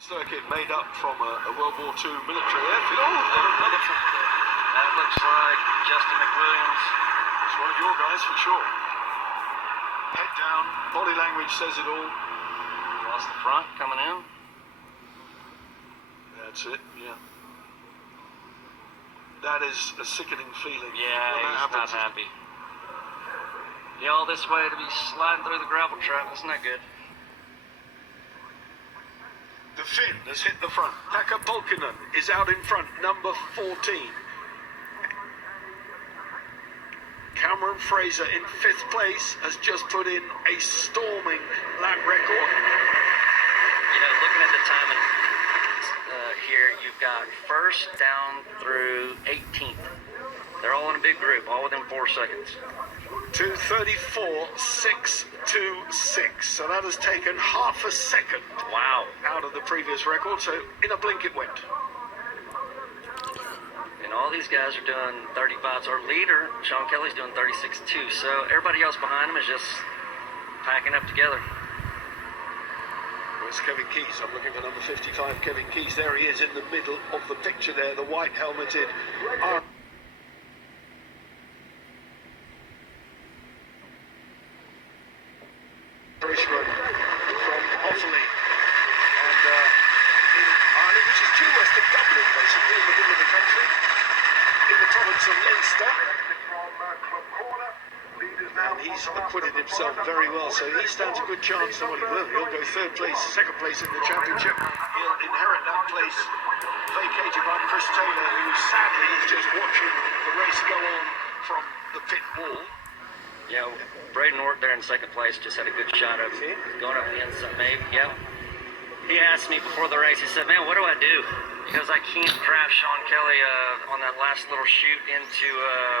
Circuit made up from a World War II military airfield. Oh, another Formula there. That looks like Justin McWilliams. It's one of your guys for sure. Head down, body language says it all. Lost the front coming in. That's it, yeah. That is a sickening feeling. Yeah, he's not happy. Yeah, all this way to be sliding through the gravel trap. Isn't that good? The fin has hit the front. Pekka Polkinen is out in front, number 14. Cameron Fraser in 5th place has just put in a storming lap record. You know, looking at the timing here, you've got 1st down through 18th. They're all in a big group, all within 4 seconds. 2:34.626. So that has taken half a second. Wow. Out of the previous record. So in a blink it went. And all these guys are doing 35s. Our leader, Sean Kelly's doing 36.2. So everybody else behind him is just packing up together. Where's Kevin Keys? I'm looking for number 55, Kevin Keys. There he is in the middle of the picture there, the white helmeted Irishman from Offaly. And in Ireland, which is due west of Dublin, basically, in the middle of the country, in the province of Leinster. And he's acquitted himself very well, so he stands a good chance. Well, he will. He'll go 3rd place, 2nd place in the championship. He'll inherit that place vacated by Chris Taylor, who sadly is just watching the race go on from the pit wall. Yeah, Braden Ortt there in 2nd place just had a good shot of going up the inside, maybe. Yeah. He asked me before the race, he said, man, what do I do? Because I can't draft Sean Kelly on that last little shoot into,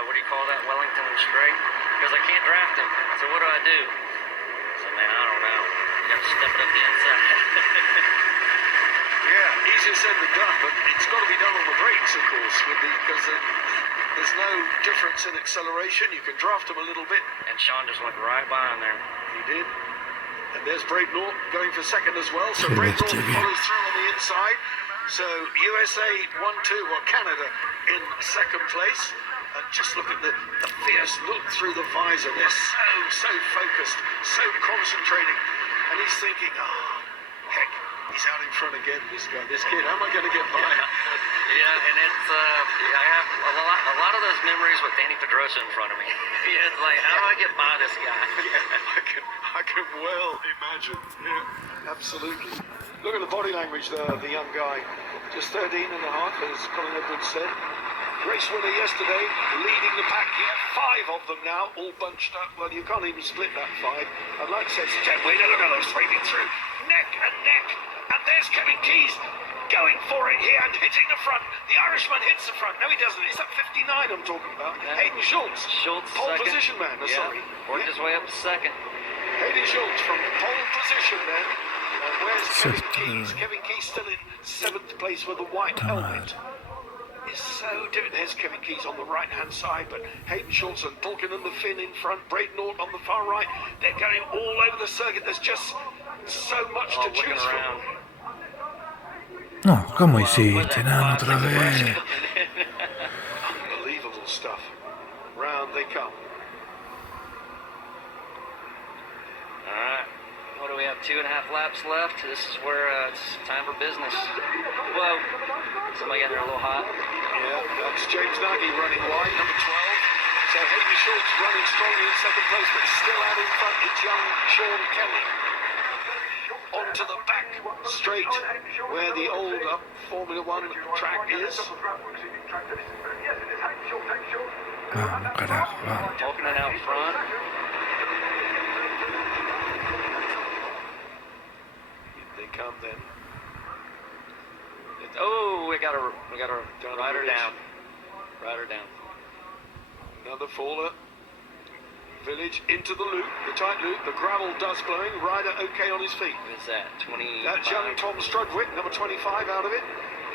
what do you call that, Wellington Straight? Because I can't draft him. So what do I do? I said, man, I don't know. You got to step it up the inside. Yeah, easier said than done, but it's got to be done on the brakes, of course, because there's no difference in acceleration. You can draft him a little bit. And Sean just went right by him there. He did. And there's Braden Ortt going for 2nd as well. So Braden Ortt follows through on the inside. So USA 1-2, or Canada in 2nd place. And just look at the fierce look through the visor. They're so focused, so concentrating. And he's thinking, oh, heck, he's out in front again, this kid. How am I going to get by? Yeah, and it's, I have a lot of those memories with Danny Pedrosa in front of me. It's like, how do I get by this guy? Yeah, I can well imagine. Yeah, absolutely. Look at the body language there, the young guy. Just 13 and a half, as Colin Edwards said. Race winner yesterday, leading the pack here. 5 of them now, all bunched up. Well, you can't even split that 5. And like I said, Ted Wheeler, look at them sweeping through. Neck and neck. And there's Kevin Keys going for it here and hitting the front. The Irishman hits the front. No, he doesn't. It's at 59 I'm talking about. Yeah. Hayden Schultz. Pole second. Position man. Sorry. Worked his way up to 2nd. Hayden Schultz from pole position then. And where's Kevin Keys? Kevin Keys still in 7th place with the white helmet. It's so different. There's Kevin Keys on the right-hand side, but Hayden Schultz and Polkinen the Finn in front, Braden Ortt on the far right. They're going all over the circuit. There's just so much to choose from. No, ¿cómo hiciste, Nano, otra vez? Unbelievable stuff. Round they come. Alright, what do we have, 2.5 laps left? This is where it's time for business. Whoa, somebody got there a little hot. Yeah, that's James Nagy running wide, number 12. So Hayden Schultz running strongly in 2nd place, but still out in front is young Sean Kelly. Onto the back straight where the old Formula 1 track is. Vamos, carajo, vamos. Polkinen out front. They come then. Oh, we gotta ride her down. Ride her down. Another faller. Village into the loop, the tight loop, the gravel dust blowing, rider okay on his feet. What is that, 20? That's young Tom Strudwick, number 25 out of it.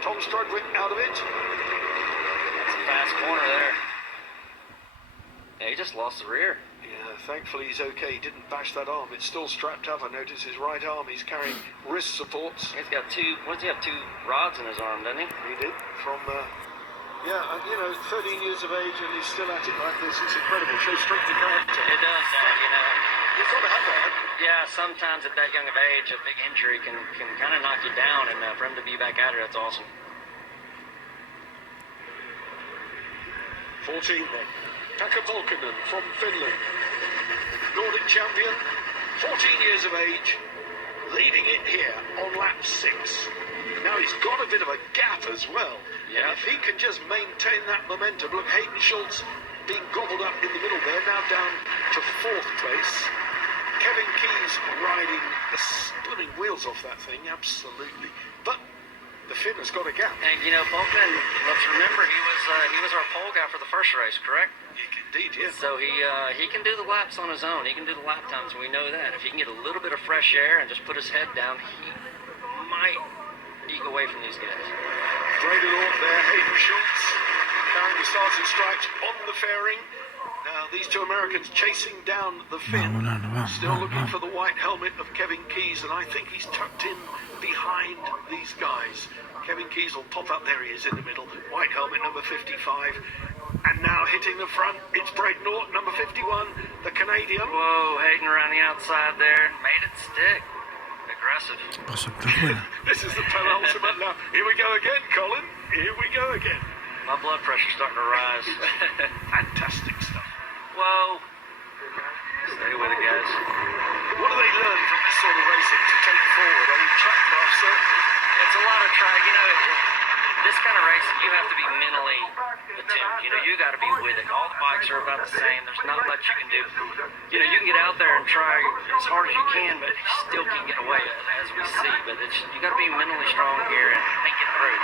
Tom Strudwick out of it. That's a fast corner there. Yeah, he just lost the rear. Yeah, Thankfully he's okay. He didn't bash that arm. It's still strapped up. I notice his right arm. He's carrying wrist supports. He's got two. What does he have? 2 rods in his arm, doesn't he? He did. From, yeah, and, you know, 13 years of age and he's still at it like this. It's incredible. Shows strength of character. It does that, you know. You've got to have that. Yeah, sometimes at that young of age, a big injury can kind of knock you down, and for him to be back at it, that's awesome. 14 then. Taka Volkinen from Finland. Nordic champion, 14 years of age, leading it here on lap 6. Now he's got a bit of a gap as well. Yeah. And if he can just maintain that momentum, look, Hayden Schultz being gobbled up in the middle there, now down to 4th place. Kevin Keys riding the splitting wheels off that thing, absolutely. But the Finn has got a gap. And you know, Volkman, let's remember he was our pole guy for the first race, correct? Indeed, yeah. So he can do the laps on his own. He can do the lap times, and we know that. If he can get a little bit of fresh air and just put his head down, he might eke away from these guys. Braden Orton there, Hayden Schultz carrying the stars and stripes on the fairing. Now these two Americans chasing down the Finn, still looking for the white helmet of Kevin Keys, and I think he's tucked in behind these guys. Kevin Keys will pop up, there he is in the middle, white helmet number 55, and now hitting the front, it's Braden Orton, number 51, the Canadian. Whoa, Hayden around the outside there, made it stick. Aggressive. This is the penultimate now. Here we go again, Colin. Here we go again. My blood pressure's starting to rise. Fantastic stuff. Whoa. Stay with it, guys. What do they learn from this sort of racing to take forward? I mean, track craft, certainly. It's a lot of track. You know, this kind of racing, you have to be mentally attuned. You know, you got to be with it. All the bikes are about the same. There's not much you can do. You know, you can get out there and try as hard as you can, but you still can get away, as we see. But you got to be mentally strong here and think it through.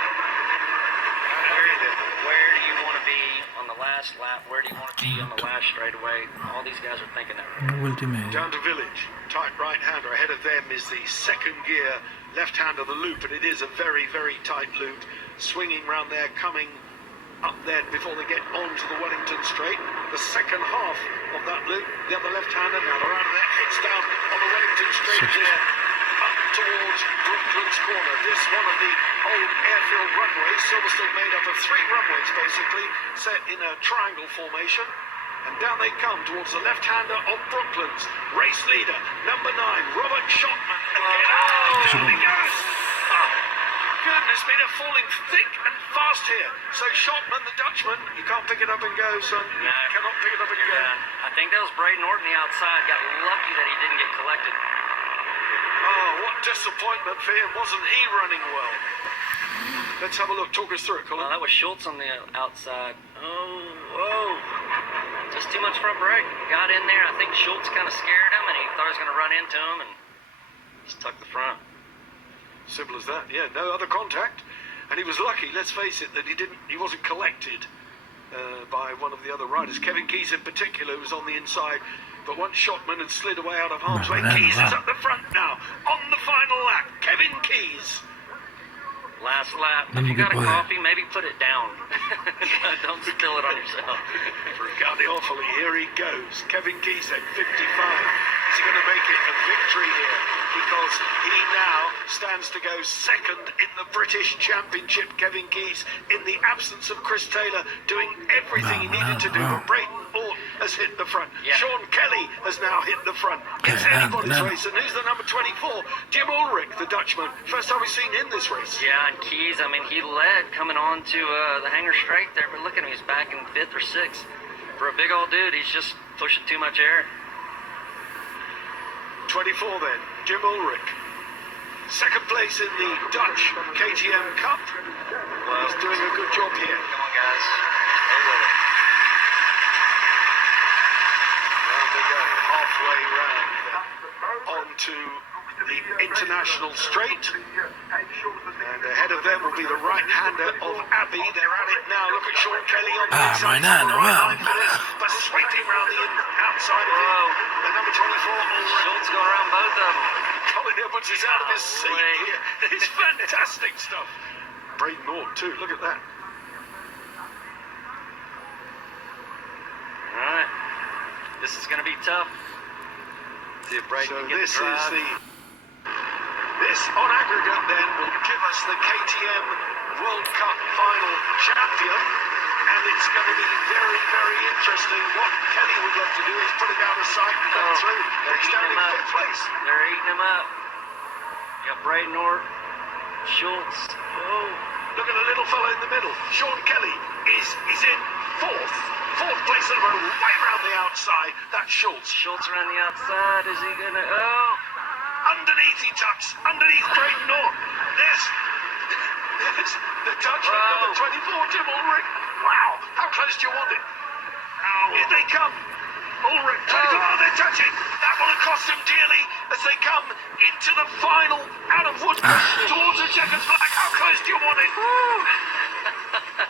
Where do you want to be on the last lap? Where do you want to be on the last straightaway? All these guys are thinking that right. Down to Village, tight right-hander. Ahead of them is the second gear left hand of the loop, and it is a very, very tight loop. Swinging round there, coming up then before they get onto the Wellington straight. The second half of that loop, the other left-hander now they're out of there, heads down on the Wellington straight here, up towards Brooklands corner. This one of the old airfield runways, Silverstone made up of 3 runways basically, set in a triangle formation. And down they come towards the left-hander of Brooklands. Race leader, number 9, Robert Schottman. Again. Oh, down he goes. Oh, goodness me, they're falling thick and fast here. So Schottman, the Dutchman, you can't pick it up and go, son. You cannot pick it up and go. I think that was Braden Orton the outside. Got lucky that he didn't get collected. Oh, what disappointment for him. Wasn't he running well? Let's have a look. Talk us through it, Colin. That was Schultz on the outside. Oh, whoa. Just too much front brake. Got in there. I think Schultz kind of scared him, and he thought he was going to run into him, and just tucked the front. Simple as that. Yeah, no other contact. And he was lucky, let's face it, that he wasn't collected by one of the other riders. Kevin Keys in particular was on the inside. But once Schottman had slid away out of harm's way, Keys is up the front now. On the final lap, Kevin Keys. Last lap. If you got a coffee, maybe put it down. Don't spill it on yourself. For Gardiopoli, here he goes. Kevin Keys at 55. Is he going to make it a victory here? Because he now stands to go second in the British Championship. Kevin Keys, in the absence of Chris Taylor, doing everything he needed to do. And Braden Orton has hit the front. Yeah. Sean Kelly has now hit the front. It's anybody's race. And who's the number 24? Jim Ulrich, the Dutchman. First time we've seen him this race. Yeah, and Keys, I mean, he led coming on to the hanger straight there, but look at him, he's back in 5th or 6th. For a big old dude, he's just pushing too much air. 24 then, Jim Ulrich. Second place in the Dutch KTM Cup. Well, he's doing a good job here. Come on, guys. Stay with it. Round they go, halfway round then, onto the international straight. And ahead of them will be the right-hander of Abbey. They're at it now. Look at Sean Kelly on the inside. But sweeping round the outside of him. The number 24. Schultz going around both of them. Colin Edwards is out of his seat here. It's fantastic stuff. Braden Orton too. Look at that. All right. This is going to be tough. See if Brayden So can get this the is drive. this on aggregate then will give us the KTM World Cup final champion, and it's going to be very, very interesting. What Kelly would love to do is put it down the sight and come through. They're He's eating down him in up. fifth place. They're eating him up. You got Brayden Nort, Schultz. Oh, Look at the little fellow in the middle. Sean Kelly is in fourth place in a row, way around the outside. That's Schultz. Schultz around the outside. Is he going to... Oh, Underneath he tucks, underneath Brayden Nort. There's the touch from number 24, Tim Ulrich. Wow, how close do you want it? Here they come. Ulrich, 24, they're touching. That will have cost him dearly as they come into the final. Adam Wood towards the checkered flag. How close do you want it?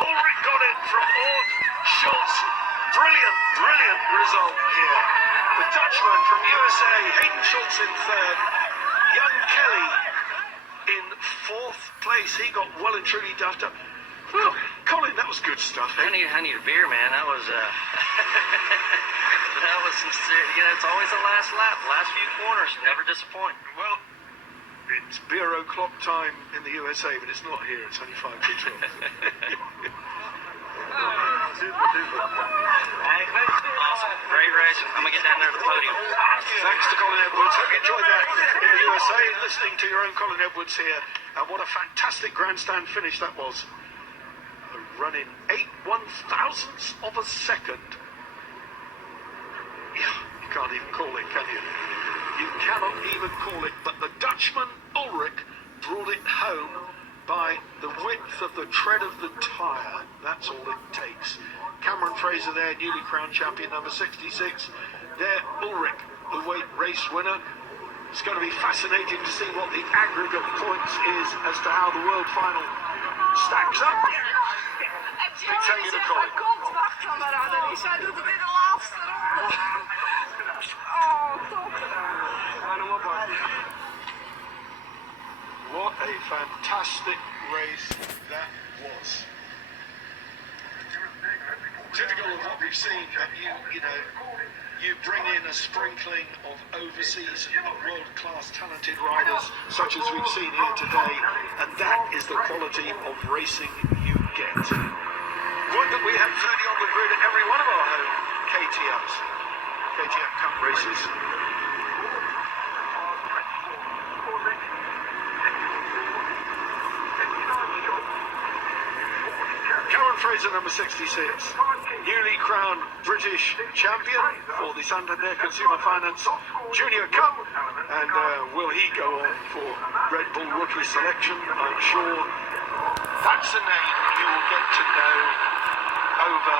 Ulrich got it from Ort. Schultz. Brilliant result here. The Dutchman from USA, Hayden Schultz in third. Young Kelly in fourth place. He got well and truly duffed up. Well, Colin, that was good stuff, eh? I need a beer, man. That was that was some serious. You know, it's always the last lap, last few corners. Never disappoint. Well, it's beer o'clock time in the USA, but it's not here. It's only 5 to 12. Awesome. Great race. I'm going to get down there to the podium. Thanks to Colin Edwards. Hope you enjoyed that in the USA, listening to your own Colin Edwards here. And what a fantastic grandstand finish that was. Running 8/1000ths of a second. Yeah, you can't even call it, can you? You cannot even call it. But the Dutchman Ulrich brought it home by the width of the tread of the tyre. That's all it takes. Cameron Fraser there, newly crowned champion, number 66. There, Ulrich, the weight race winner. It's going to be fascinating to see what the aggregate points is as to how the world final stacks up. Spectacular kontwachtkamerad en die zei doet het in de laatste ronde. Oh, top. What a fantastic race that was. Typical of what we've seen, that you bring in a sprinkling of overseas world-class talented riders such as we've seen here today, and that is the quality of racing you get. Would that we had 30 on the grid at every one of our home KTMs, KTM Cup races. Cameron Fraser, number 66, newly crowned British champion for the Santander Consumer Finance Junior Cup, and will he go on for Red Bull Rookie Selection? I'm sure that's a name you will get to know over